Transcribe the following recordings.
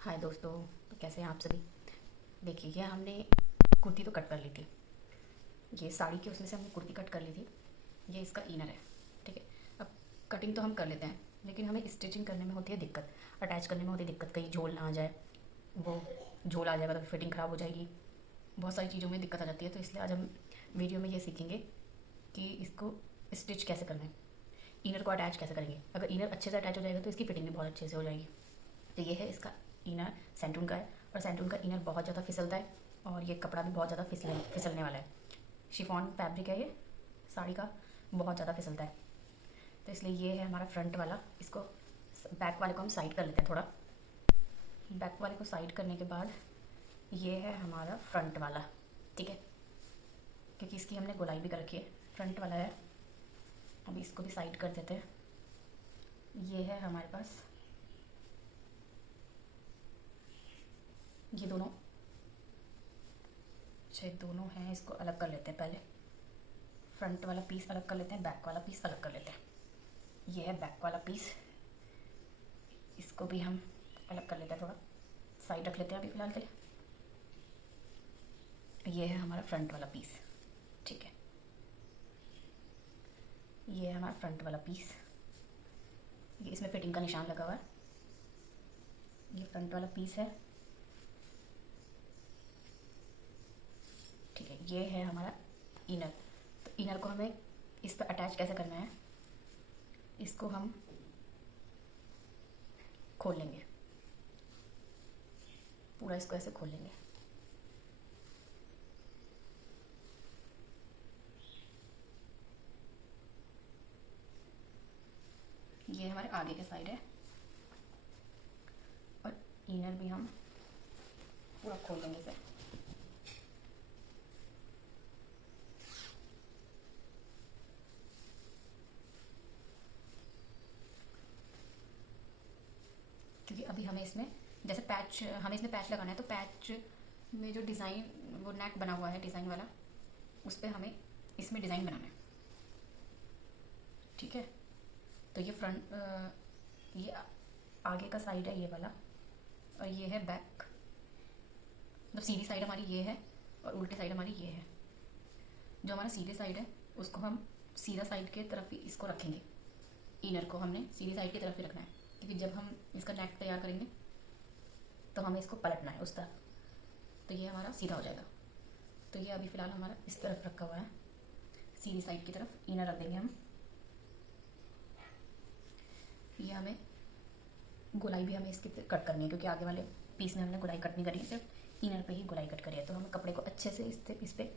हाय दोस्तों। तो कैसे हैं आप सभी। देखिए, ये हमने कुर्ती तो कट कर ली थी। ये साड़ी की उसमें से हमने कुर्ती कट कर ली थी। ये इसका इनर है। ठीक है। अब कटिंग तो हम कर लेते हैं, लेकिन हमें स्टिचिंग करने में होती है दिक्कत, अटैच करने में होती है दिक्कत। कहीं झोल ना आ जाए, वो झोल आ जाएगा तो फिटिंग ख़राब हो जाएगी। बहुत सारी चीज़ों में दिक्कत आ जाती है। तो इसलिए आज हम वीडियो में ये सीखेंगे कि इसको स्टिच कैसे करना है, इनर को अटैच कैसे करेंगे। अगर इनर अच्छे से अटैच हो जाएगा तो इसकी फिटिंग भी बहुत अच्छे से हो जाएगी। तो ये है इसका इनर, सेंटून का है। और सेंटून का इनर बहुत ज़्यादा फिसलता है और ये कपड़ा भी बहुत ज़्यादा फिसलने वाला है। शिफॉन फैब्रिक है ये साड़ी का, बहुत ज़्यादा फिसलता है। तो इसलिए ये है हमारा फ्रंट वाला। इसको बैक वाले को हम साइड कर लेते हैं थोड़ा। बैक वाले को साइड करने के बाद ये है हमारा फ्रंट वाला। ठीक है, क्योंकि इसकी हमने गोलाई भी कर रखी है। फ्रंट वाला है। अब इसको भी साइड कर देते हैं। ये है हमारे पास ये दोनों, शायद दोनों हैं। इसको अलग कर लेते हैं पहले। फ्रंट वाला पीस अलग कर लेते हैं, बैक वाला पीस अलग कर लेते हैं। ये है बैक वाला पीस, इसको भी हम अलग कर लेते हैं, थोड़ा साइड रख लेते हैं अभी फ़िलहाल के लिए। ये है हमारा फ्रंट वाला पीस। ठीक है, ये है हमारा फ्रंट वाला पीस। ये इसमें फिटिंग का निशान लगा हुआ है। ये फ्रंट वाला पीस है। ठीक है, ये है हमारा इनर। तो इनर को हमें इस पर अटैच कैसे करना है, इसको हम खोल लेंगे पूरा, इसको ऐसे खोल लेंगे। ये हमारे आगे के साइड है और इनर भी हम पूरा खोल देंगे इसे। क्योंकि अभी हमें इसमें जैसे पैच, हमें इसमें पैच लगाना है, तो पैच में जो डिज़ाइन, वो नेक बना हुआ है डिज़ाइन वाला, उस पर हमें इसमें डिज़ाइन बनाना है। ठीक है, तो ये फ्रंट, ये आगे का साइड है ये वाला, और ये है बैक। मतलब सीधी साइड हमारी ये है और उल्टी साइड हमारी ये है। जो हमारा सीधी साइड है उसको हम सीधा साइड के तरफ ही इसको रखेंगे। इनर को हमने सीधी साइड की तरफ ही रखना है, क्योंकि जब हम इसका नेक तैयार करेंगे तो हमें इसको पलटना है उस तरफ, तो ये हमारा सीधा हो जाएगा। तो ये अभी फ़िलहाल हमारा इस तरफ रखा हुआ है, सीधी साइड की तरफ इनर रख देंगे हम। ये हमें गोलाई भी हमें इसकी कट करनी है, क्योंकि आगे वाले पीस में हमने गोलाई कट नहीं करी है, सिर्फ इनर पे ही गोलाई कट करी है। तो हमें कपड़े को अच्छे से इस पे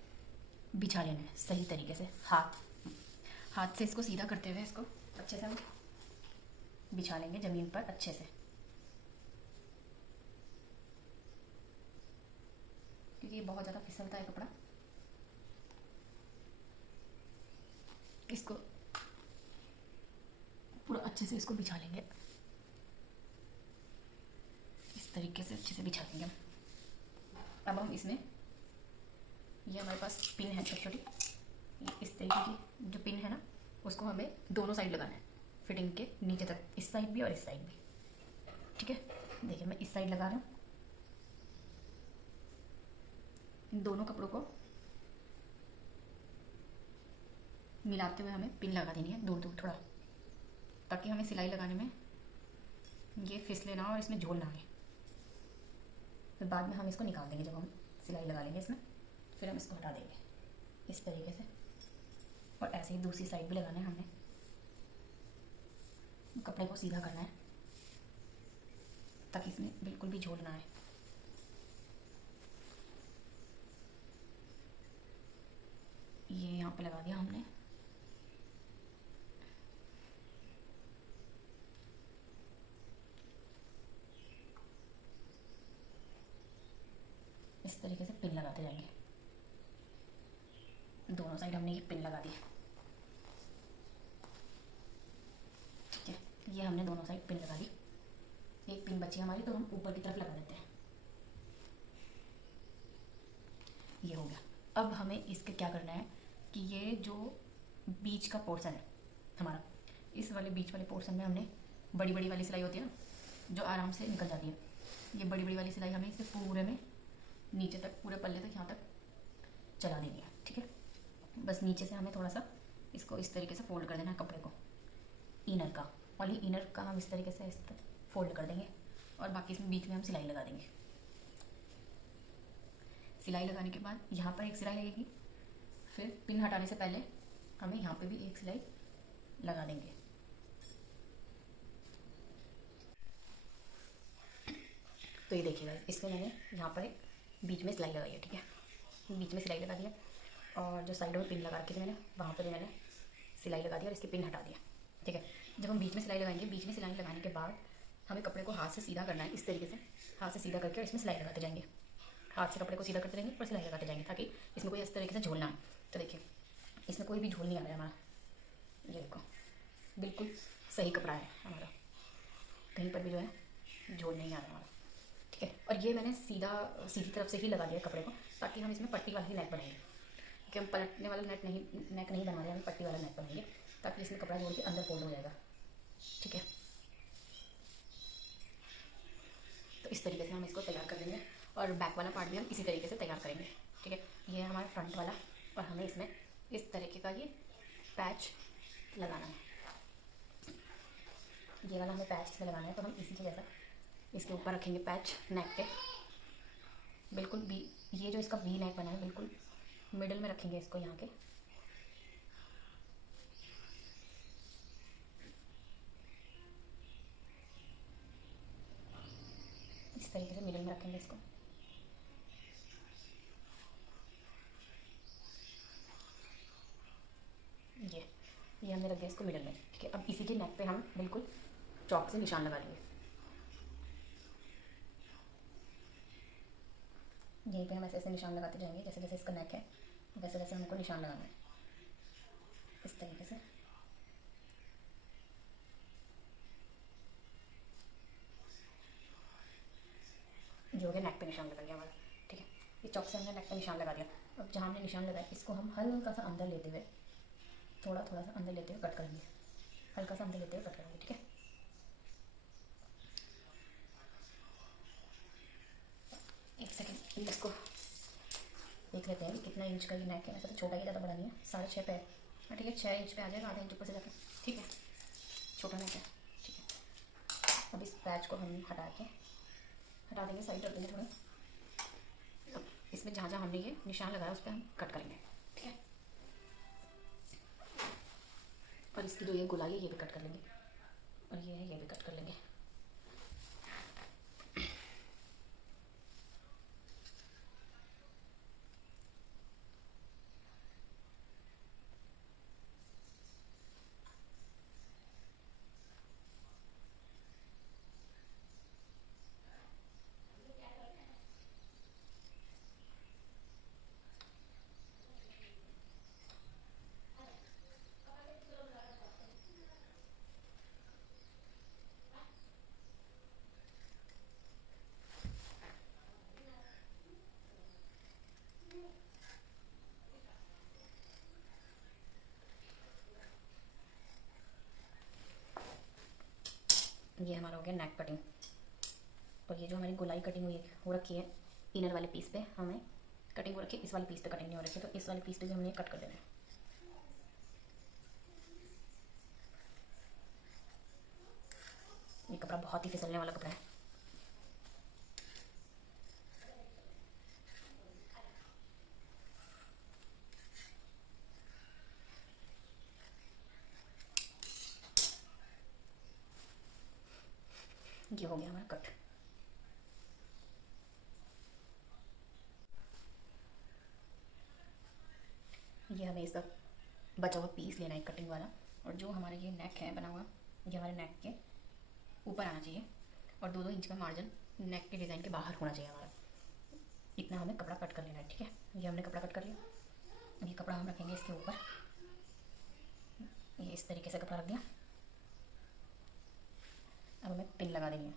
बिछा लेना है सही तरीके से। हाथ से इसको सीधा करते हुए इसको अच्छे से हम बिछा लेंगे ज़मीन पर अच्छे से, क्योंकि ये बहुत ज़्यादा फिसलता है कपड़ा। इसको पूरा अच्छे से इसको बिछा लेंगे, इस तरीके से अच्छे से बिछा लेंगे हम। अब हम इसमें, ये हमारे पास पिन है छोटी छोटी, इस तरीके की जो पिन है ना, उसको हमें दोनों साइड लगाना है फिटिंग के नीचे तक, इस साइड भी और इस साइड भी। ठीक है, देखिए मैं इस साइड लगा रहा हूँ। इन दोनों कपड़ों को मिलाते हुए हमें पिन लगा देनी है दूर दूर थोड़ा, ताकि हमें सिलाई लगाने में ये फिसले ना और इसमें झोल ना आए। फिर बाद में हम इसको निकाल देंगे, जब हम सिलाई लगा लेंगे इसमें, फिर हम इसको हटा देंगे इस तरीके से। और ऐसे ही दूसरी साइड भी लगाना है हमने, कपड़े को सीधा करना है ताकि इसमें बिल्कुल भी झोल ना आए। ये यहाँ पे लगा दिया हमने। इस तरीके से पिन लगाते जाएंगे, दोनों साइड हमने ये पिन लगा दी। ठीक है, ये हमने दोनों साइड पिन लगा दी। एक पिन बची हमारी, तो हम ऊपर की तरफ लगा देते हैं। ये हो गया। अब हमें इसके क्या करना है कि ये जो बीच का पोर्शन है हमारा, इस वाले बीच वाले पोर्शन में हमने बड़ी बड़ी वाली सिलाई होती है ना, जो आराम से निकल जाती है, ये बड़ी बड़ी वाली सिलाई हमें इसे पूरे में नीचे तक, पूरे पल्ले तक यहाँ तक चला देनी है, ठीक है। बस नीचे से हमें थोड़ा सा इसको इस तरीके से फोल्ड कर देना है कपड़े को, इनर का, और ये इनर का हम इस तरीके से इस तक फोल्ड कर देंगे और बाकी इसमें बीच में हम सिलाई लगा देंगे। सिलाई लगाने के बाद यहाँ पर एक सिलाई लगेगी, फिर पिन हटाने से पहले हमें यहाँ पे भी एक सिलाई लगा देंगे। तो ये देखिएगा, इसमें मैंने यहाँ पर एक बीच में सिलाई लगाई है, ठीक है। बीच में सिलाई लगा दिया और जो साइडों में पिन लगा रखी थी मैंने, वहाँ पर भी मैंने सिलाई लगा दी और इसकी पिन हटा दिया, ठीक है। जब हम बीच में सिलाई लगाएंगे, बीच में सिलाई लगाने के बाद हमें कपड़े को हाथ से सीधा करना है, इस तरीके से हाथ से सीधा करके और इसमें सिलाई लगाते जाएंगे। हाथ से कपड़े को सीधा करते रहेंगे और सिलाई लगाते जाएंगे ताकि इसमें कोई इस तरीके से झोल ना आए। तो देखिए, इसमें कोई भी झोल नहीं आ रहा है हमारा, ये देखो बिल्कुल सही कपड़ा है हमारा, कहीं पर भी जो है झोल नहीं आ रहा हमारा, ठीक है। और ये मैंने सीधी तरफ से ही लगा दिया कपड़े को, ताकि हम इसमें पट्टी वाला ही नेक बनाएंगे, क्योंकि हम पलटने वाला नेक नहीं बना रहे हैं, हम पट्टी वाला नेक बनाएंगे ताकि इसमें कपड़ा जोड़ के अंदर फोल्ड हो जाएगा, ठीक है। तो इस तरीके से हम इसको तैयार कर देंगे और बैक वाला पार्ट भी हम इसी तरीके से तैयार करेंगे, ठीक है। ये है हमारा फ्रंट वाला और हमें इसमें इस तरीके का ये पैच लगाना है, ये वाला हमें पैच इसमें लगाना है। तो हम इसी के जैसा इसके ऊपर रखेंगे पैच नेक के, बिल्कुल बी, ये जो इसका वी नेक बना है बिल्कुल मिडिल में रखेंगे इसको, यहाँ के इस तरीके से मिडिल में रखेंगे इसको। ये हमने रख दिया इसको मिडिल में, ठीक है। अब इसी के नेक पे हम बिल्कुल चॉक से निशान लगा लेंगे, यहीं पे हम ऐसे ऐसे निशान लगाते जाएंगे, जैसे जैसे इसका नेक है वैसे वैसे हमको निशान लगाना है, इस तरीके से। जो हो गया, नेक पे निशान लगा गया हमारा, ठीक है। ये चॉक से हमने नेक पे निशान लगा दिया। अब जहाँ हमने निशान लगाया इसको हम हल्का सा अंदर लेते हुए, थोड़ा थोड़ा सा अंदर लेते हुए कट करेंगे, हल्का सा अंदर लेते हुए कट करेंगे, ठीक है। एक सेकेंड, इसको देख लेते हैं कितना इंच का ये नेक है। वैसे तो छोटा ही, ज़्यादा बड़ा नहीं है, 6.5 पे है, हाँ ठीक है, 6 इंच पे आ जाएगा, आधा इंच ऊपर से जाकर, ठीक है। छोटा नेक है, ठीक है। अब इस पैच को हम हटा देंगे, साइड रख देंगे थोड़ा। अब इसमें जहाँ जहाँ हमने ये निशान लगाया उस पर हम कट करेंगे, ठीक है। और इसकी जो ये गोलाई है ये भी कट कर लेंगे, और ये है ये भी कट कर लेंगे। ये हमारा हो गया नेक कटिंग। और ये जो हमारी गोलाई कटिंग हुई हो रखी है इनर वाले पीस पे, हमें कटिंग हो रखी है, इस वाले पीस पे कटिंग नहीं हो रखी है, तो इस वाले पीस पे भी हमने कट कर देना है। ये कपड़ा बहुत ही फिसलने वाला कपड़ा है, ये हो गया हमारा कट। ये हमें इसका बचा हुआ पीस लेना है कटिंग वाला, और जो हमारा ये नेक है बना हुआ, ये हमारे नेक के ऊपर आना चाहिए और 2-2 इंच का मार्जिन नेक के डिज़ाइन के बाहर होना चाहिए हमारा। इतना हमें कपड़ा कट कर लेना है, ठीक है। ये हमने कपड़ा कट कर लिया। ये कपड़ा हम रखेंगे इसके ऊपर, ये इस तरीके से कपड़ा रख दिया। अब हमें पिन लगा देनी है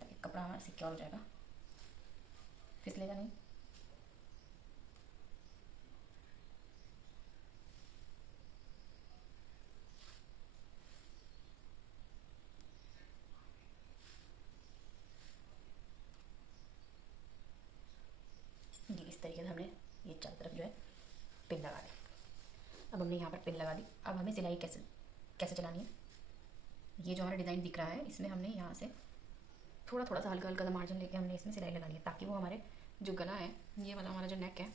ताकि कपड़ा हमारा सिक्योर हो जाएगा, फिसलेगा नहीं। पिन लगा दी। अब हमने यहाँ पर पिन लगा दी। अब हमें सिलाई कैसे कैसे चलानी है, ये जो हमारा डिज़ाइन दिख रहा है इसमें हमने यहाँ से थोड़ा थोड़ा सा हल्का हल्का सा मार्जिन लेके हमने इसमें सिलाई लगानी है, ताकि वो हमारे जो गला है, ये वाला हमारा जो नेक है,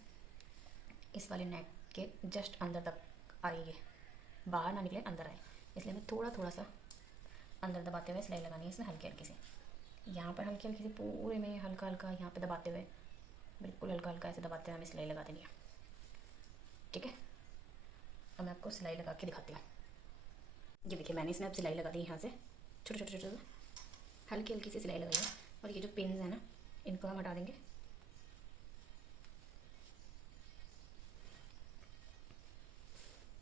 इस वाले नेक के जस्ट अंदर तक आएगी, बाहर ना निकले, अंदर आए। इसलिए हमें थोड़ा थोड़ा सा अंदर दबाते हुए सिलाई लगानी है इसमें, हल्की हल्की से। यहाँ पर हल्की हल्की से पूरे में हल्का हल्का यहाँ पे दबाते हुए, बिल्कुल हल्का हल्का ऐसे दबाते हुए हमें सिलाई लगा देनी है। ठीक है, अब मैं आपको सिलाई लगा के दिखाती हूँ। ये देखिए मैंने इसमें अब सिलाई लगा दी, यहाँ से छोटे छोटे छोटे हल्की हल्की सी सिलाई लगाई है। और ये जो पिन्स है ना, इनको हम हटा देंगे।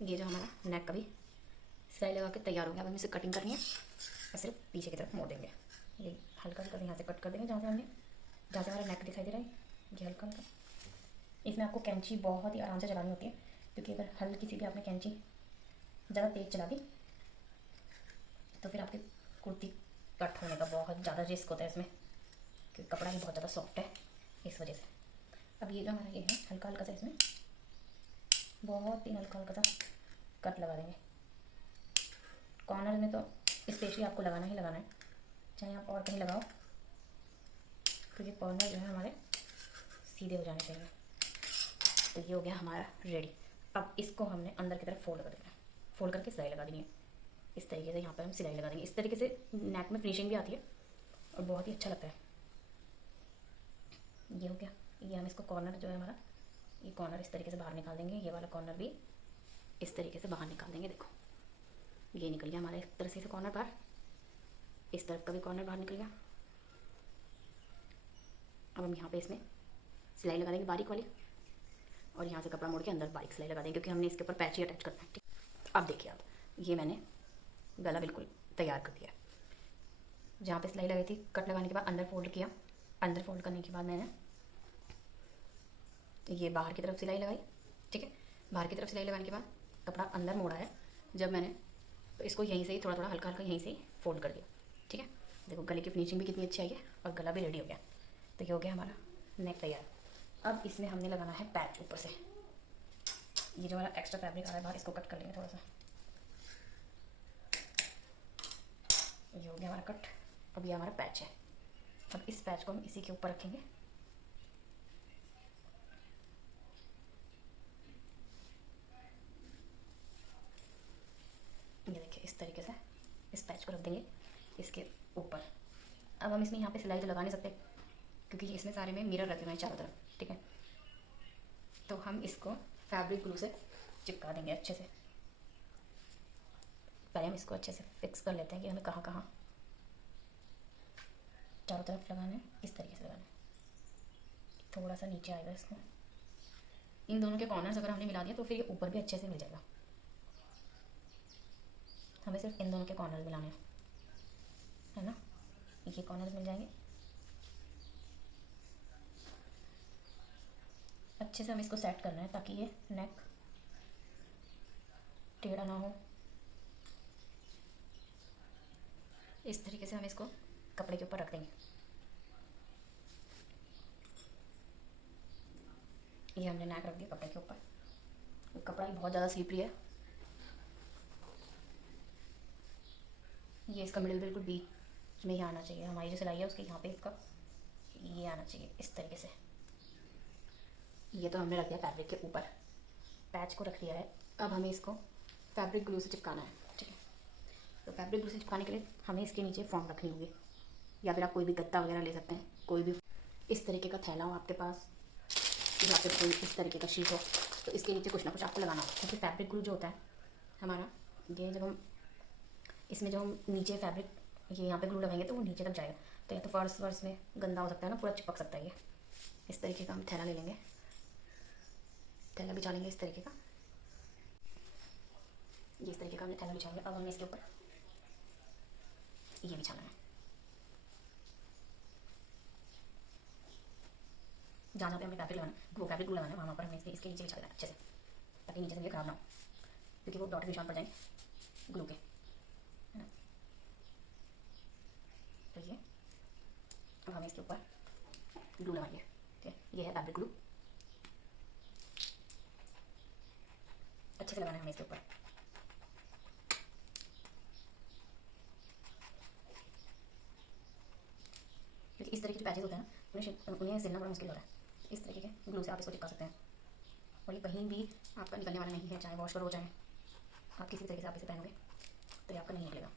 ये जो हमारा नेक का भी सिलाई लगा के तैयार हो गया। अब हमें इसे कटिंग करनी है और सिर्फ पीछे की तरफ मोड़ देंगे। ये हल्का हल्का यहाँ से कट कर देंगे, जहाँ से हमारा नेक दिखाई दे रहा है, ये हल्का हल्का। इसमें आपको कैंची बहुत ही आराम से चलानी होती है, क्योंकि अगर हल्की सी भी आपने कैंची ज़्यादा तेज़ चला दी तो फिर आपकी कुर्ती कट होने का बहुत ज़्यादा रिस्क होता है इसमें, क्योंकि कपड़ा ही बहुत ज़्यादा सॉफ्ट है, इस वजह से। अब ये जो हमारा ये है, हल्का हल्का सा इसमें बहुत ही हल्का हल्का सा कट लगा देंगे। कॉर्नर में तो स्पेशली आपको लगाना ही लगाना है, चाहे आप और कहीं लगाओ, क्योंकि कॉर्नर जो है हमारे सीधे हो जाने चाहिए। तो ये हो गया हमारा रेडी। अब इसको हमने अंदर की तरफ फोल्ड कर देना है, फोल्ड करके सिलाई लगा देनी है। इस तरीके से यहाँ पर हम सिलाई लगा देंगे। इस तरीके से नेक में फिनिशिंग भी आती है और बहुत ही अच्छा लगता है। ये हो गया। ये हम इसको कॉर्नर जो है हमारा, ये कॉर्नर इस तरीके से बाहर निकाल देंगे। ये वाला कॉर्नर भी इस तरीके से बाहर निकाल देंगे। देखो ये निकल गया हमारे एक तरफ से कॉर्नर बाहर, इस तरफ का भी कॉर्नर बाहर निकल गया। अब हम यहाँ पे इसमें सिलाई लगा देंगे बारीक वाली, और यहाँ से कपड़ा मोड़ के अंदर बारीक सिलाई लगा देंगे, क्योंकि हमने इसके ऊपर पैच ही अटैच करना है। ठीक, अब देखिए आप, ये मैंने गला बिल्कुल तैयार कर दिया। जहाँ पे सिलाई लगाई थी, कट लगाने के बाद अंदर फोल्ड किया। अंदर फोल्ड करने के बाद मैंने ये बाहर की तरफ सिलाई लगाई। ठीक है, बाहर की तरफ सिलाई लगाने के बाद कपड़ा अंदर मोड़ा है जब मैंने, तो इसको यहीं से ही थोड़ा थोड़ा हल्का हल्का यहीं से ही फोल्ड कर दिया। ठीक है, देखो गले की फिनिशिंग भी कितनी अच्छी आई है और गला भी रेडी हो गया। तो ये हो गया हमारा नेक तैयार। अब इसमें हमने लगाना है पैच ऊपर से। ये जो हमारा एक्स्ट्रा फैब्रिक आ रहा है बाहर, इसको कट कर लेंगे थोड़ा सा। ये हो गया हमारा कट। अब ये हमारा पैच है। अब इस पैच को हम इसी के ऊपर रखेंगे। ये देखिए इस तरीके से इस पैच को रख देंगे इसके ऊपर। अब हम इसमें यहाँ पे सिलाई तो लगा नहीं सकते, क्योंकि इसमें सारे में मिरर रखे हुए हैं चारों तरफ। ठीक है, तो हम इसको फैब्रिक ग्लू से चिपका देंगे अच्छे से। पहले हम इसको अच्छे से फिक्स कर लेते हैं कि हमें कहाँ कहाँ चारों तरफ लगाना है। इस तरीके से लगाना है, थोड़ा सा नीचे आएगा इसको। इन दोनों के कॉर्नर्स अगर हमने मिला दिया तो फिर ये ऊपर भी अच्छे से मिल जाएगा। हमें सिर्फ इन दोनों के कॉर्नर्स मिलाने हैं, है ना, ये कॉर्नर्स मिल जाएंगे। अच्छे से हमें इसको सेट करना है ताकि ये नेक टेढ़ा ना हो। इस तरीके से हम इसको कपड़े के ऊपर रख देंगे। ये हमने नेक रख दिया कपड़े के ऊपर। कपड़ा ही बहुत ज़्यादा स्लिपरी है। ये इसका मिडिल बिल्कुल बीच में ही आना चाहिए। हमारी जो सिलाई है उसके यहाँ पे इसका ये आना चाहिए इस तरीके से। ये तो हमने रख दिया फैब्रिक के ऊपर, पैच को रख दिया है। अब हमें इसको फैब्रिक ग्लू से चिपकाना है। ठीक है, तो फैब्रिक ग्लू से चिपकाने के लिए हमें इसके नीचे फॉर्म रखनी होगी, या फिर आप कोई भी गत्ता वगैरह ले सकते हैं। कोई भी इस तरीके का थैला हो आपके पास, या फिर कोई इस तरीके का शीट हो, तो इसके नीचे कुछ ना कुछ आपको लगाना हो। क्योंकि फैब्रिक ग्लू जो होता है हमारा, ये जब हम इसमें जो हम नीचे फैब्रिक ये यहाँ पे ग्लू लगाएंगे तो वो नीचे तक जाएगा, तो या तो फर्श वर्श में गंदा हो सकता है ना, पूरा चिपक सकता है। ये इस तरीके का हम थैला ले लेंगे, थैला बिछा लेंगे इस तरीके का। ये इस तरीके का हमने थैला बिछाएंगे। अब हमें इसके ऊपर ये बिछाना है। जहाँ पे हमें फैब्रिक लगाना, वो फैब्रिक ग्लू लगाना है, वहाँ पर हमें इसके नीचे बिछा देना अच्छे से, ताकि नीचे से ये खराब ना हो, क्योंकि वो डॉट के निशान पड़ जाएंगे ग्लू के, है ना। तो ये अब हमें इसके ऊपर ग्लू लगाएंगे। ठीक है, ये है फैब्रिक ग्लू। अच्छे से लगाना है हमें इसके ऊपर। क्योंकि इस तरह के जो पैचेज होते हैं ना उन्हें सिलना बड़ा मुश्किल होता है। इस तरीके के ग्लू से आप इसको चिपका सकते हैं और ये कहीं भी आपका निकलने वाला नहीं है, चाहे वॉश करो चाहे आप किसी तरीके से आप इसे पहनोगे तो ये आपका नहीं निकलेगा।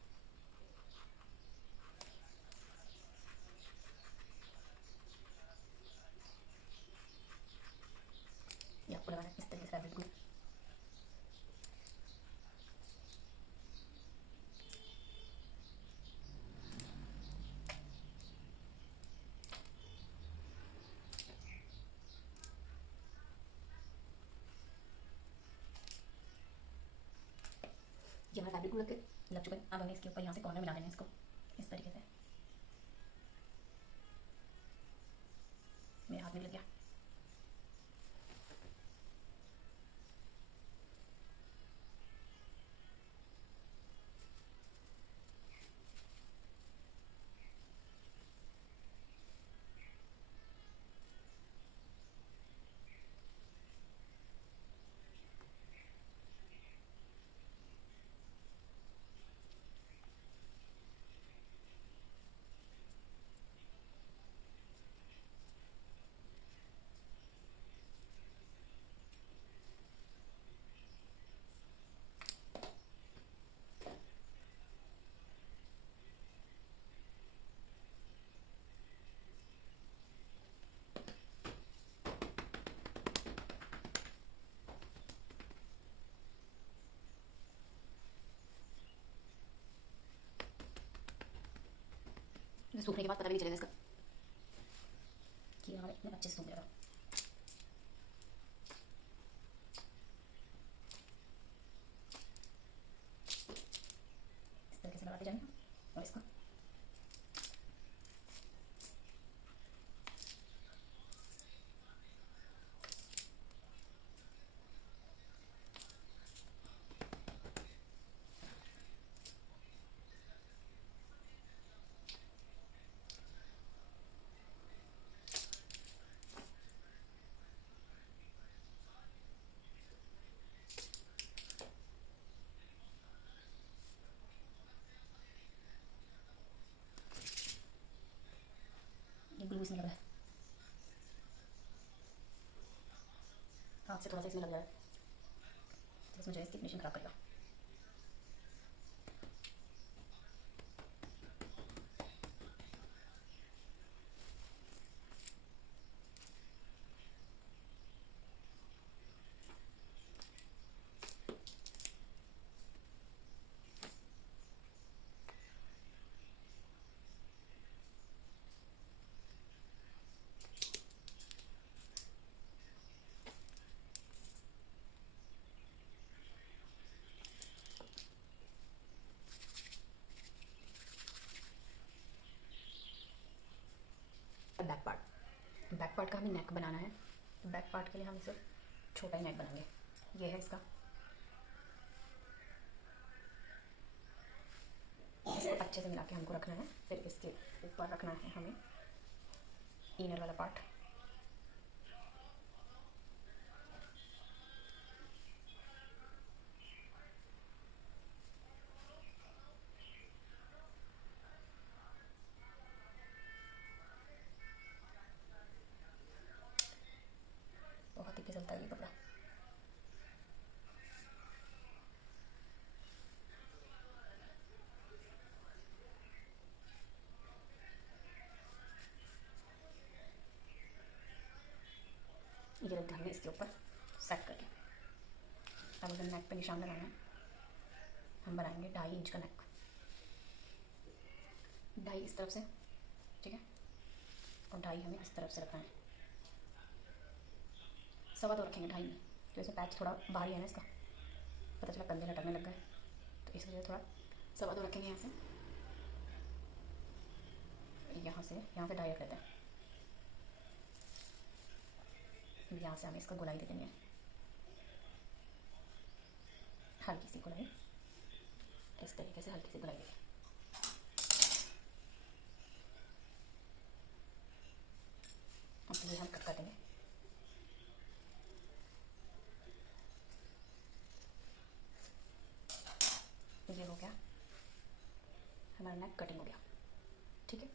ये आपको लगाना है इस तरीके से फैब्रिक ग्लू। ये हमारा फैब्रिक ग्लू लग चुका है। अब हमें इसके ऊपर यहाँ से कॉर्नर मिला देना है इसको इस तरीके से। मेरे हाथ में लग गया। सूखने के बाद पता भी नहीं चलेगा इसका कि हमारे इतने अच्छे से सूख गया था। इस तरीके से लगाते जाएंगे और इसको ग्लू इसमें लगा है, हाथ से थोड़ा सा इसमें लग जाए तो इसमें जो है इसकी फिनिशिंग खराब करेगा। बैक पार्ट का हमें नेक बनाना है। बैक पार्ट के लिए हम इसे छोटा ही नेक बनाएंगे। ये है इसका, इसको अच्छे से मिला के हमको रखना है। फिर इसके ऊपर रखना है हमें इनर वाला पार्ट। बहुत ही फिसलता है ये कपड़ा। ये रख देंगे इसके ऊपर सेट करके। अब अगर नेक पे निशान लगाना है, हम बनाएंगे 2.5 इंच का नेक। 2.5 इस तरफ से, ठीक है, और 2.5 हमें इस तरफ से रखना है। 2.25 रखेंगे 2.5 में, तो इसमें पैच थोड़ा भारी है ना इसका, पता चला कंधे लटकने लग गए, तो इस वजह से थोड़ा 2.25 रखेंगे। यहाँ से 2.5 रख लेते हैं। यहाँ से हमें इसका गोलाई दे देंगे, हल्की सी गोलाई, इस तरीके से हल्की सी गोलाई देंगे। अब ये हम कट कर देंगे। हो गया, हमारा नेक कटिंग हो गया। ठीक है,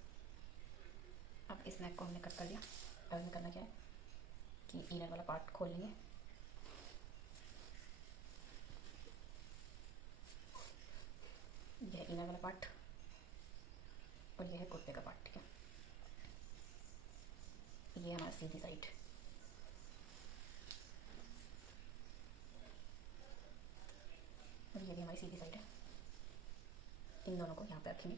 अब इस नेक को हमने कट कर लिया। अब हमें करना क्या है कि इनर वाला पार्ट खोल लेंगे। यह है इनर वाला पार्ट और यह है कुर्ते का पार्ट। ठीक है, ये हमारा सीधी साइड, और ये भी हमारी सीधी साइड है। इन दोनों को यहाँ पे रखेंगे,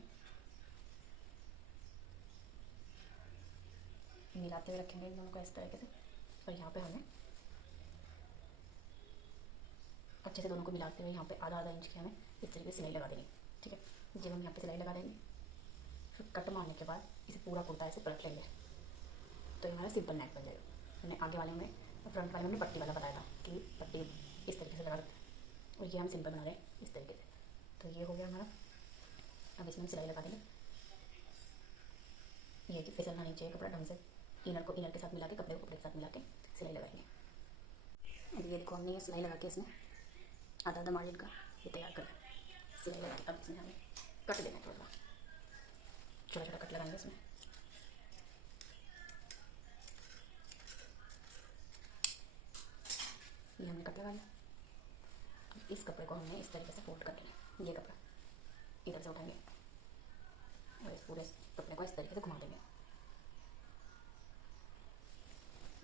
मिलाते हुए रखेंगे इन दोनों को इस तरीके से। और यहाँ पे हमें अच्छे से दोनों को मिलाते हुए यहाँ पे आधा आधा इंच की हमें इस तरीके से सिलाई लगा देंगे। ठीक है, जब हम यहाँ पे सिलाई लगा देंगे, फिर कट मारने के बाद इसे पूरा कुर्ता ऐसे पलट लेंगे, तो ये हमारा सिंपल नेक बन जाएगा। मैंने आगे वाले में, फ्रंट वाले में हमने पट्टी वाला बताया था कि पट्टी इस तरीके से लगा सकते हैं, और ये हम सिंपल बना रहे हैं इस तरीके से। तो ये हो गया हमारा। अब इसमें हम सिलाई लगा देंगे। ये कि फिसलना नहीं चाहिए कपड़ा, ढंग से इनर को इनर के साथ मिला के, कपड़े को कपड़े के साथ मिला के सिलाई लगाएंगे। अब ये देखो, हमने ये सिलाई लगा के इसमें आधा आधा मार्जिन का ये तैयार कर सिलाई लगा के अब इसमें हमें कट देना है। थोड़ा छोटा छोटा कट लगाएंगे इसमें। ये हमने कट लगा लिया। अब इस कपड़े को हमने इस तरीके से फोल्ड कर लेंगे। ये कपड़ा इधर से उठाएंगे और इस पूरे कपड़े को इस तरीके से घुमा देंगे।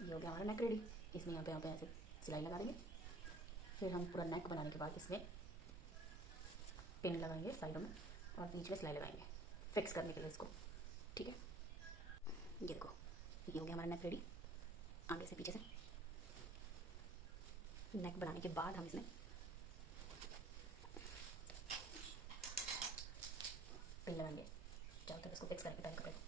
ये हो गया हमारा नेक रेडी। इसमें यहाँ पे ऐसे सिलाई लगा देंगे। फिर हम पूरा नेक बनाने के बाद इसमें पिन लगाएंगे साइडों में और बीच में सिलाई लगाएंगे फिक्स करने के लिए इसको। ठीक है, ये देखो, ये हो गया हमारा नेक रेडी। आगे से पीछे से नेक बनाने के बाद हम इसमें पिन लगाएंगे चारों तरफ, इसको फिक्स करेंगे पहले कपड़े को।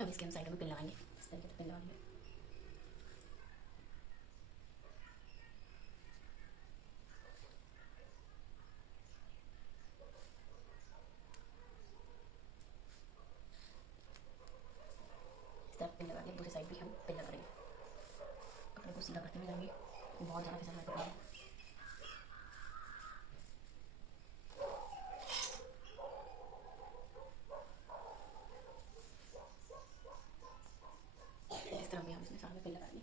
अब इसके हम साइडों में पिन लगाएंगे, इस तरीके से पिन लगाएंगे। इस तरफ पिन लगा के दूसरी साइड भी हम पिन लगा देंगे। कपड़े को सीधा करते हुए जाएंगे, बहुत ज़्यादा फिसलना है कपड़ा। इस तरफ भी हम इसमें साथ में पिन लगाएंगे।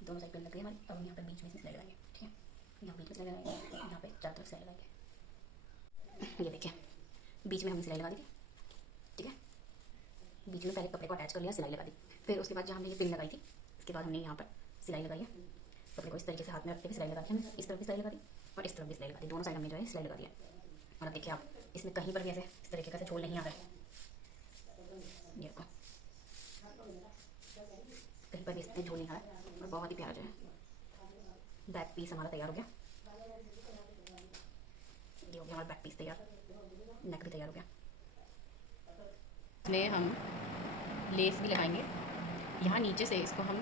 दोनों साइड पिन लग गई हमारी। अब हम यहाँ पे बीच में सिलाई लगाएंगे। ठीक है, यहाँ बीच में सिलाई लगाएंगे, यहाँ पे चारों तरफ सिलाई लगाएंगे। ये देखिए, बीच में हमने सिलाई लगा दी। ठीक है, बीच में पहले कपड़े को अटैच कर लिया, सिलाई लगा दी। फिर उसके बाद जहाँ हमने ये पिन लगाई थी, इसके बाद हमने यहाँ पर सिलाई लगाई है। कपड़े को इस तरीके से हाथ में रखते हुए सिलाई लगा दी हमने। इस तरफ भी सिलाई लगा दी और इस तरफ भी सिलाई लगा दी। दोनों साइड हमने जो है सिलाई लगा दिया। और अब देखिए आप, इसमें कहीं पर भी ऐसे इस तरीके का झोल नहीं आ रहा है। ये देखो, कहीं पर भी इसमें झोल नहीं आ रहा है और बहुत ही प्यारा जो है बैक पीस हमारा तैयार हो गया। ये हो गया हमारा बैक पीस तैयार, नेक भी तैयार हो गया। इसमें हम लेस भी लगाएंगे। यहाँ नीचे से इसको हम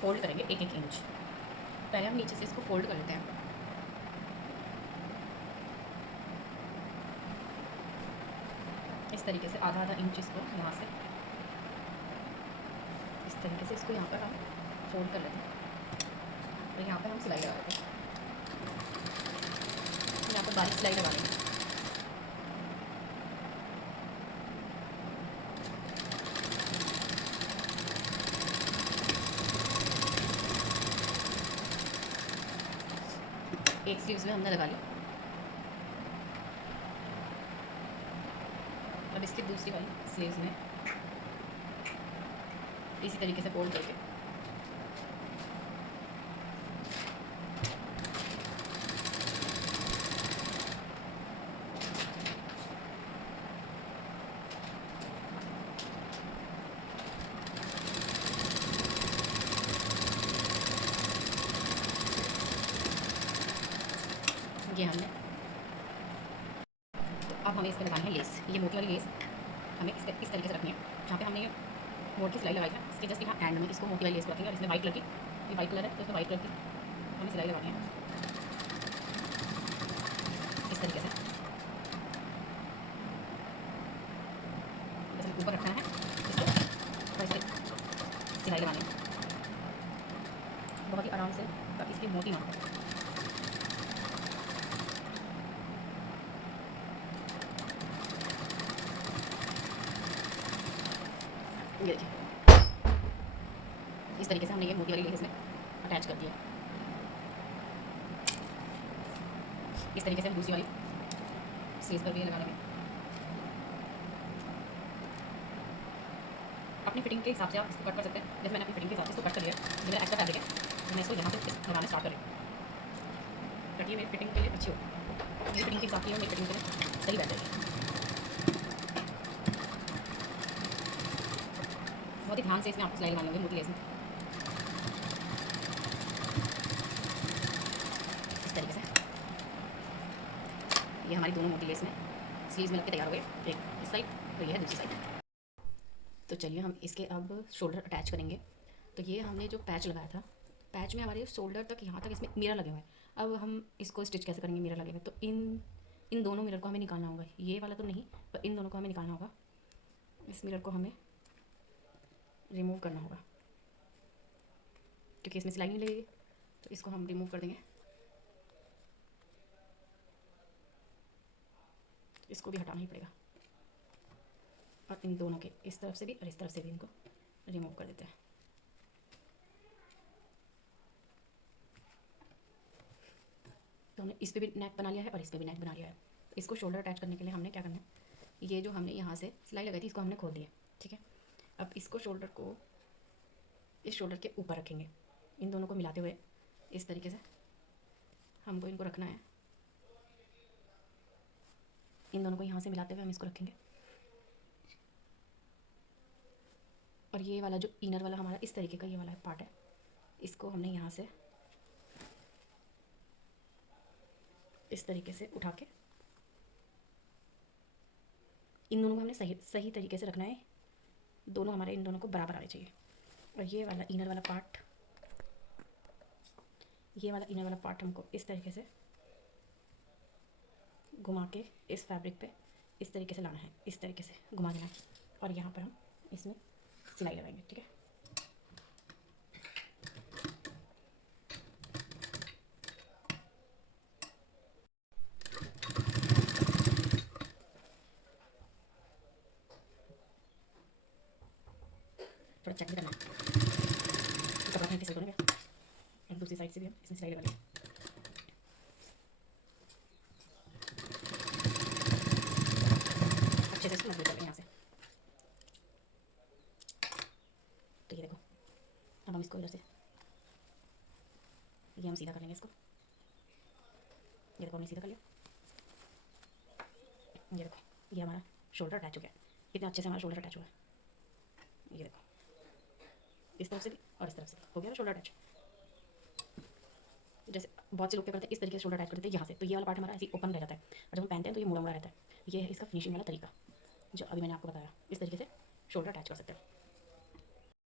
फोल्ड करेंगे 1-1 इंच। पहले हम नीचे से इसको फोल्ड कर लेते हैं। इस तरीके से आधा आधा इंच इसको यहाँ से इस तरीके से इसको यहाँ पर हम फोल्ड कर लेते हैं। और यहाँ पर हम सिलाई लगा देते हैं। यहाँ पर बारीक सिलाई लगा लेंगे। एक स्लीव्स में हमने लगा लिया। इसकी दूसरी वाली स्लीव्स में इसी तरीके से फोल्ड करके ये हमने, तो अब हमें इस पर लगानी है लेस। ये मोटी वाली लेस हमें इस तरीके से रखनी है। जहाँ पे हमने ये मोटी सिलाई लगाई है इसके जस्ट यहाँ एंड में इसको मोटी वाली लेस को रखेंगे। और इसमें वाइट कलर की, ये वाइट कलर है तो इसमें वाइट कलर की हमें सिलाई लगानी है इस तरीके से। जैसे ऊपर रखना है इसको और इस पर सिलाई लगानी है बहुत ही आराम से, ताकि इसकी मोटी ना हो। ये देखिए इस तरीके से हमने ये मोटी वाली लेस में अटैच कर दिया। इस तरीके से हम दूसरी वाली स्लीव्स पर भी लगा लेंगे। अपनी फिटिंग के हिसाब से आप इसको कट कर सकते हैं। जैसे मैंने अपनी फिटिंग के हिसाब से इसको कट कर लिया है। मेरा एक्स्ट्रा फैब्रिक है तो मैं इसको यहाँ से लगाना स्टार्ट करें ताकि मेरी फिटिंग के लिए अच्छी हो। मेरी फिटिंग के हिसाब से मेरी फिटिंग के लिए सही बैठ जाएगी। बहुत ही ध्यान से इसमें आपको सिलाई लगानी होगी मोटी लेस में। इस तरीके से ये हमारी दोनों मोटी लेस में स्लीव्स में लग के तैयार हो गए। एक इस साइड तो ये है दूसरी साइड। तो चलिए हम इसके अब शोल्डर अटैच करेंगे। तो ये हमने जो पैच लगाया था, पैच में हमारे शोल्डर तक यहाँ तक इसमें मिरर लगे हुए हैं। अब हम इसको स्टिच कैसे करेंगे मिरर लगे हुए, तो इन दोनों मिरर को हमें निकालना होगा। ये वाला तो नहीं, पर इन दोनों को हमें निकालना होगा। इस मिरर को हमें रिमूव करना होगा क्योंकि इसमें सिलाई नहीं लगेगी, तो इसको हम रिमूव कर देंगे। इसको भी हटाना ही पड़ेगा और इन दोनों के इस तरफ से भी और इस तरफ से भी इनको रिमूव कर देते हैं। तो हमने इस पे भी नेक बना लिया है और इस पे भी नेक बना लिया है। इसको शोल्डर अटैच करने के लिए हमने क्या करना है, ये जो हमने यहाँ से सिलाई लगाई थी इसको हमने खोल दिया, ठीक है। अब इसको शोल्डर को इस शोल्डर के ऊपर रखेंगे। इन दोनों को मिलाते हुए इस तरीके से हमको इनको रखना है। इन दोनों को यहाँ से मिलाते हुए हम इसको रखेंगे। और ये वाला जो इनर वाला हमारा इस तरीके का ये वाला पार्ट है, इसको हमने यहाँ से इस तरीके से उठा के इन दोनों को हमने सही तरीके से रखना है। दोनों हमारे इन दोनों को बराबर आने चाहिए। और ये वाला इनर वाला पार्ट, ये वाला इनर वाला पार्ट हमको इस तरीके से घुमा के इस फैब्रिक पे इस तरीके से लाना है, इस तरीके से घुमा देना है। और यहाँ पर हम इसमें सिलाई लगाएंगे, ठीक है। थोड़ा चेक भी करना है, कपड़ा कहीं फिसल तो नहीं गया। और दूसरी साइड से भी हम इसमें सिलाई लगा लेंगे। अच्छे से इसको मजबूत कर लेंगे यहाँ से। तो ये देखो, अब हम इसको इधर से ये हम सीधा कर लेंगे इसको। ये देखो हमने सीधा कर लिया। ये देखो ये हमारा शोल्डर अटैच हो गया। कितना अच्छे से हमारा शोल्डर अटैच हुआ है। ये देखो इस तरफ से भी और इस तरफ से हो गया शोल्डर अटैच। जैसे बहुत से लोग क्या करते हैं, इस तरीके से शोल्डर अटैच करते हैं यहाँ से, तो ये वाला पार्ट हमारा ऐसे ओपन रह जाता है। और जब हम पहनते हैं तो ये मुड़ा मुड़ा रहता है। ये है इसका फिनिशिंग वाला तरीका जो अभी मैंने आपको बताया। इस तरीके से शोल्डर अटैच कर सकते हैं।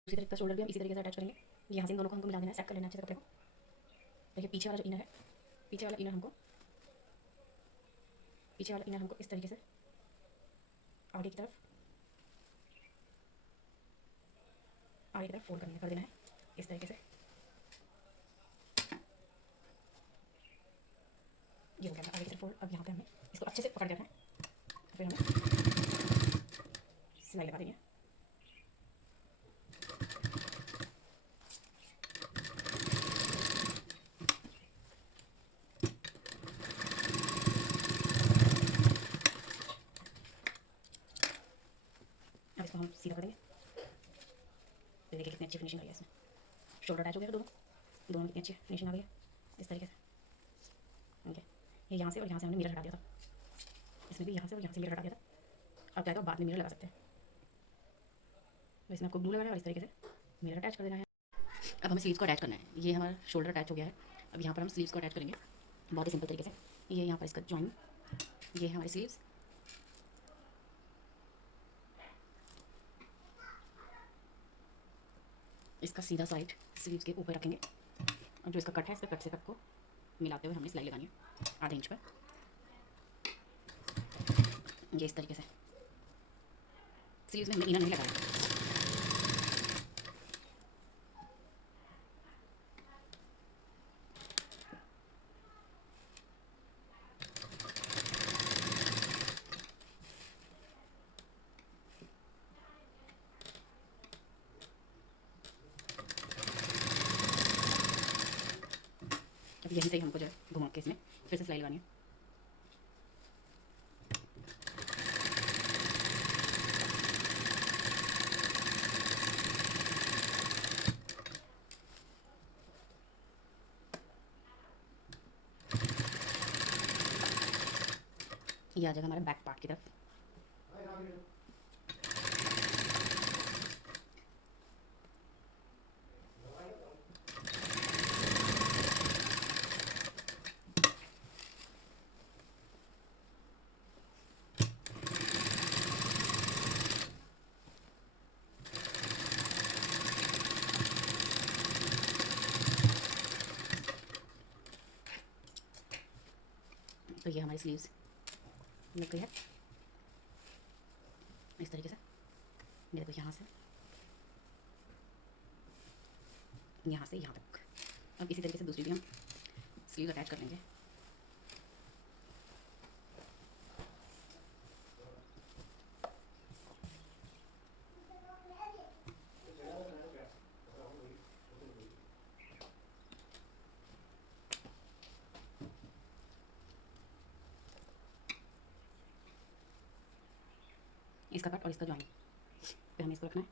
दूसरी तरीके का शोल्डर भी हम इसी तरीके से अटैच करेंगे। यहाँ से इन दोनों को हमको मिला देना है, सेट कर लेना अच्छे से कपड़े को। देखिए पीछे वाला जो इनर है, पीछे वाला इनर हमको इस तरीके से आगे की तरफ फोल्ड कर देना है इस तरीके से। ये हो गया आगे की तरफ फोल्ड। अब यहाँ पे हमें इसको अच्छे से पकड़ के रखना है, फिर हमें सिलाई लगा देंगे। हम सीधा करेंगे। तो देखिए कितनी अच्छी फिनिशिंग आई है इसमें, शोल्डर अटैच हो गया दोनों दोनों में कितनी अच्छी फिनिशिंग आ गई है इस तरीके से। ओके, ये यहाँ से और यहाँ से हमने मिरर हटा दिया था, इसमें भी यहाँ से और यहाँ से मिरर हटा दिया था। अब क्या बाद में मिरर लगा सकते हैं। तो इसमें आपको ग्लू लगाना है और इस तरीके से मिरर अटैच कर देना है। अब हमें स्लीव्स को अटैच करना है। ये हमारा शोल्डर अटैच हो गया है। अब यहाँ पर हम स्लीव्स को अटैच करेंगे बहुत ही सिंपल तरीके से। ये यहाँ पर इसका जॉइन, ये है हमारी स्लीव्स। इसका सीधा साइड स्लीव्स के ऊपर रखेंगे और जो इसका कट है, इसका कट से कट को मिलाते हुए हमें सिलाई लगानी है आधे इंच पर। ये इस तरीके से स्लीव्स में हमने इनर नहीं लगाया। अब यहीं से ही हमको जो है घुमा के इसमें फिर से सिलाई लगानी है। ये आ जाएगा हमारे बैक पार्ट की तरफ। तो ये हमारी स्लीव्स लग गई है इस तरीके से। ये देखो यहाँ से यहाँ तक। अब इसी तरीके से दूसरी भी हम स्लीव अटैच कर लेंगे। इसका कट और इसका जॉइन पे हमें इसको रखना है।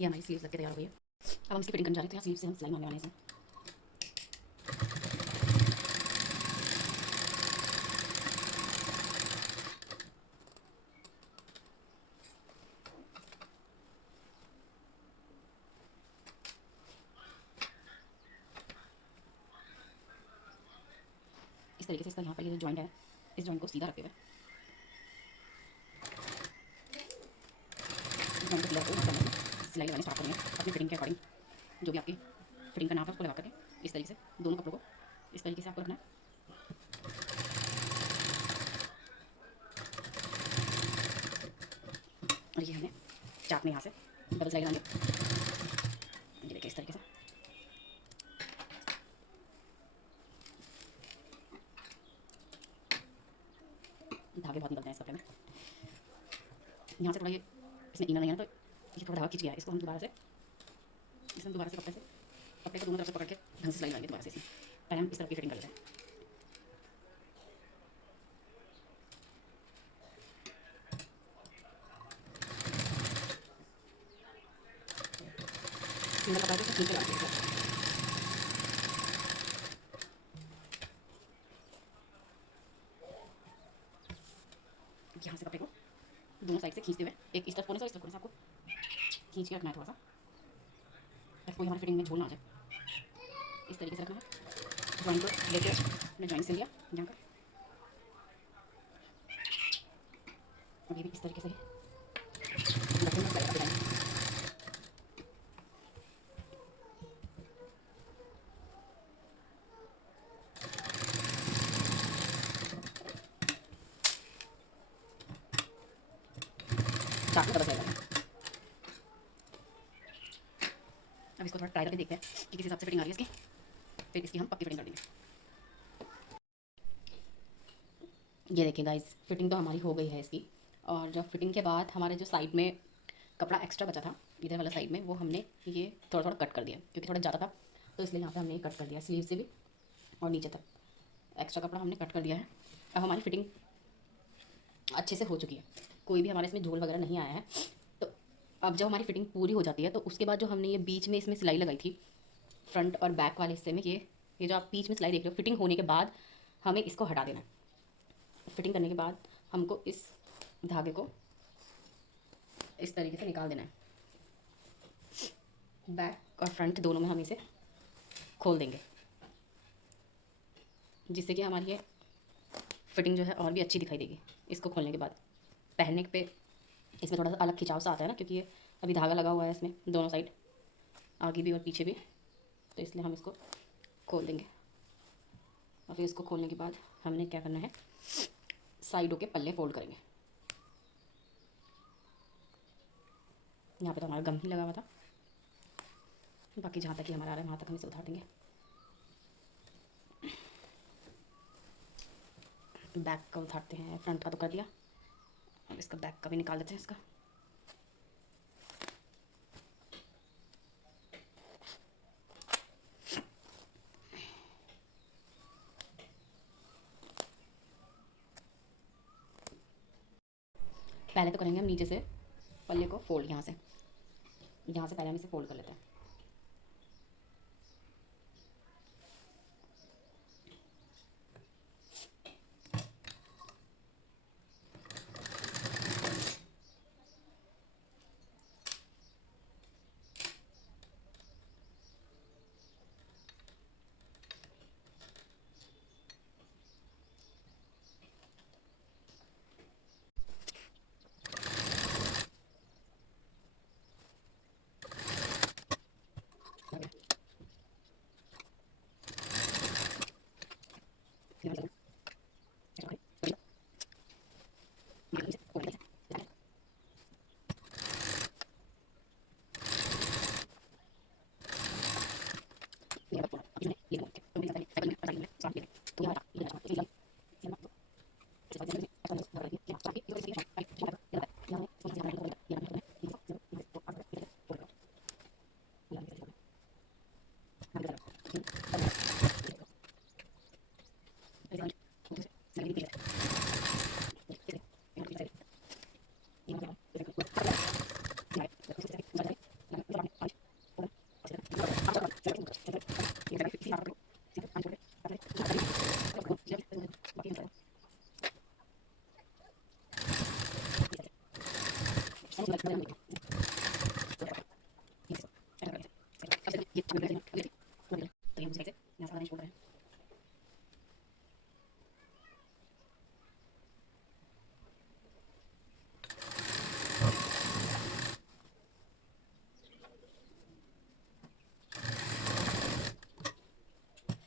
ये हमारी स्लीव्स लग के तैयार हो गई है। अब हम इसकी फिटिंग करने जा रहे हैं। तो यहाँ स्लीव से हम सिलाई मारने वाले हैं इसमें। इस तरीके से इसका यहाँ पर ये जो जॉइंट है, इस जॉइंट को सीधा रखते हुए इस जॉइंट को सीधा रखते हुए सिलाई लगानी स्टार्ट करेंगे अपनी फिटिंग के अकॉर्डिंग। जो भी आपकी फिटिंग का नाप है उसको लगा करके इस तरीके से दोनों कपड़ों को इस तरीके से आपको रखना है। और ये हमने चाक में यहाँ से डबल सिलाई लगानी है। ये देखिए इस तरीके से। धागे बहुत निकलते हैं इस कपड़े में। यहाँ से थोड़ा ये इसने इनर नहीं है ना, तो ये थोड़ा धागा खींच गया है। इसको हम दोबारा से कपड़े को दोनों तरफ से पकड़ के ढंग से सिलाई लगाएंगे दोबारा से इसमें। पहले हम इस तरफ की फिटिंग कर लेते हैं। सिंगल कपड़ा है तो नीचे लगा देंगे। यहाँ से कपड़े को दोनों साइड से खींचते हुए, एक इस तरफ कोने से और इस तरफ कोने से आपको खींच के रखना है थोड़ा सा, ताकि कोई हमारी फिटिंग में झोल ना आ जाए। इस तरीके से रखना है। ड्राइंग को लेके हमने ड्राइंग से लिया यहाँ का, अब ये भी इस तरीके से चाकू का बस लगेगा। अब इसको थोड़ा ट्राई करके देखते हैं कि किस हिसाब से फिटिंग आ रही है इसकी, फिर इसकी हम पक्की फिटिंग कर देंगे। ये देखिए गाइस, फिटिंग तो हमारी हो गई है इसकी। और जब फिटिंग के बाद हमारे जो साइड में कपड़ा एक्स्ट्रा बचा था इधर वाला साइड में, वो हमने ये थोड़ा थोड़ा कट कर दिया, क्योंकि थोड़ा ज़्यादा था तो इसलिए यहाँ पे हमने ये कट कर दिया, स्लीव से भी और नीचे तक एक्स्ट्रा कपड़ा हमने कट कर दिया है। अब हमारी फिटिंग अच्छे से हो चुकी है, कोई भी हमारे इसमें झोल वगैरह नहीं आया है। तो अब जब हमारी फिटिंग पूरी हो जाती है तो उसके बाद जो हमने ये बीच में इसमें सिलाई लगाई थी फ्रंट और बैक वाले हिस्से में, ये जो आप बीच में सिलाई देख रहे हो, फिटिंग होने के बाद हमें इसको हटा देना है। फिटिंग करने के बाद हमको इस धागे को इस तरीके से निकाल देना है। बैक और फ्रंट दोनों में हम इसे खोल देंगे, जिससे कि हमारी ये फिटिंग जो है और भी अच्छी दिखाई देगी। इसको खोलने के बाद पहनने पे इसमें थोड़ा सा अलग खिंचाव सा आता है ना, क्योंकि ये अभी धागा लगा हुआ है इसमें दोनों साइड, आगे भी और पीछे भी, तो इसलिए हम इसको खोल देंगे। और फिर इसको खोलने के बाद हमने क्या करना है, साइडों के पल्ले फोल्ड करेंगे। यहाँ पे तो हमारा गम ही लगा हुआ था, बाकी जहाँ तक ही हमारा आ रहा है वहाँ तक हम इसे उतार देंगे। बैक का उतारते हैं, फ्रंट का तो कर दिया, अब इसका बैक का भी निकाल देते हैं इसका। पहले तो करेंगे हम नीचे से पल्ले को फोल्ड, यहाँ से पहले हम इसे फोल्ड कर लेते हैं।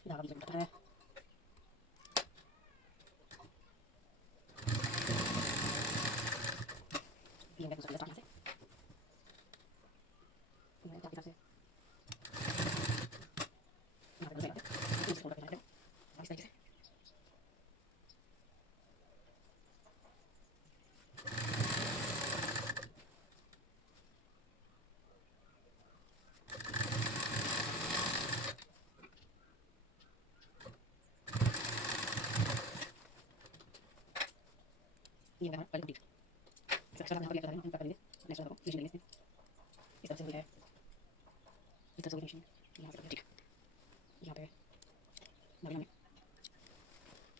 धागा भी जरूरत है। ये है दूसरा स्टार्ट से मैं क्या से ना कर सकते हैं, इसको फोल्ड करना है और इस तरीके से ये हमारा पहले कंप्लीट। एक्स्ट्रा धागा भी लगा देंगे, हम कर देंगे नेक्स्ट धागा को फिनिश देंगे इसमें। इस तरह से हो जाए। इस तरह से फिनिशिंग यहाँ पे ठीक है, यहाँ पे लगा में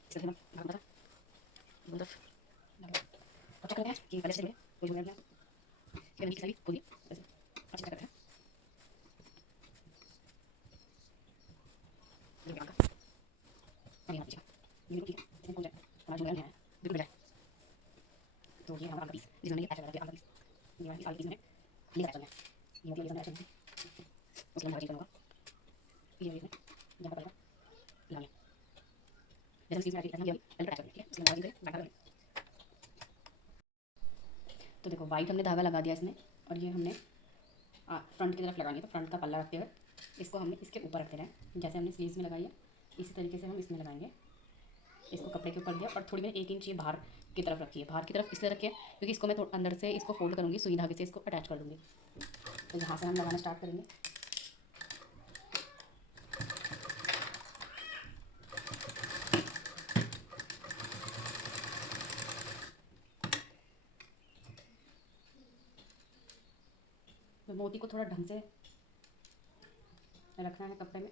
इस तरह से भाग बता मतलब अच्छा करते हैं कि पहले से कोई जुड़ा नहीं कि मैंने किसी पूरी वैसे अच्छी तरह करते हैं ये क्या का और यहाँ पीछे ये ठीक है इसमें हो जाए हमारा जुड़ा नहीं है बिल्कुल जाए तो ये हमारा पीस जिसमें मैंने ऐसा लगा दिया पीस ये वाला पीस मैंने ले जाना है ये मतलब ये अच्छा उसके बाद चीज़ होगा ये इसमें जहाँ पर लाना जैसे चीज़ में ऐसा ये अल्ट्रा करना है उसके बाद धागा लगा तो देखो वाइट हमने धागा लगा दिया इसमें और ये हमने फ्रंट की तरफ लगानी है तो फ्रंट का पल्ला रखते हुए इसको हमने इसके ऊपर रखते हैं जैसे हमने स्लीव्स में लगाई है इसी तरीके से हम इसमें लगाएंगे इसको कपड़े के ऊपर दिया और थोड़ी मैंने 1 इंच ये बाहर की तरफ रखी है बाहर की तरफ इसलिए रखी है क्योंकि इसको मैं अंदर से इसको फोल्ड करूँगी सुई धागे से इसको अटैच कर दूँगी तो यहाँ से हम लगाना स्टार्ट करेंगे तो मोती को थोड़ा ढंग से रखना है कपड़े में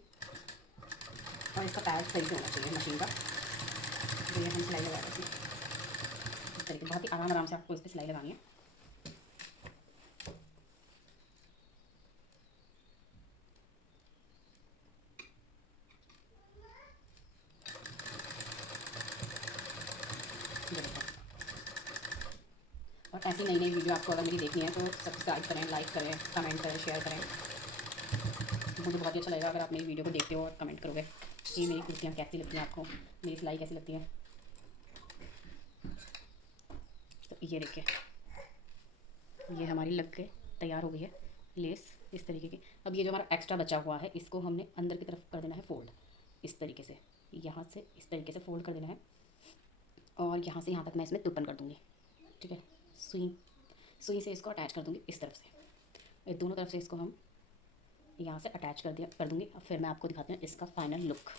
और इसका पैड सही से होना चाहिए मशीन का तो ये हम सिलाई लगा रहे हैं इस तरीके बहुत ही आराम से आपको इस पर सिलाई लगानी है और ऐसी नई नई वीडियो आपको अगर मेरी देखनी है तो सब्सक्राइब करें, लाइक करें, कमेंट करें, शेयर करें। मुझे बहुत ही अच्छा लगेगा अगर आप मेरी वीडियो को देखते हो और कमेंट करोगे कि मेरी कुर्तियाँ कैसी लगती हैं आपको, मेरी सिलाई कैसी लगती है। तो ये देखिए ये हमारी लग के तैयार हो गई है लेस इस तरीके की। अब ये जो हमारा एक्स्ट्रा बचा हुआ है इसको हमने अंदर की तरफ कर देना है फोल्ड इस तरीके से, यहाँ से इस तरीके से फोल्ड कर देना है और यहाँ से यहाँ तक मैं इसमें तुपन कर दूँगी। ठीक है, सुई से इसको अटैच कर दूँगी इस तरफ से, दोनों तरफ से इसको हम यहाँ से अटैच कर दूँगी। अब फिर मैं आपको दिखाती हूँ इसका फाइनल लुक।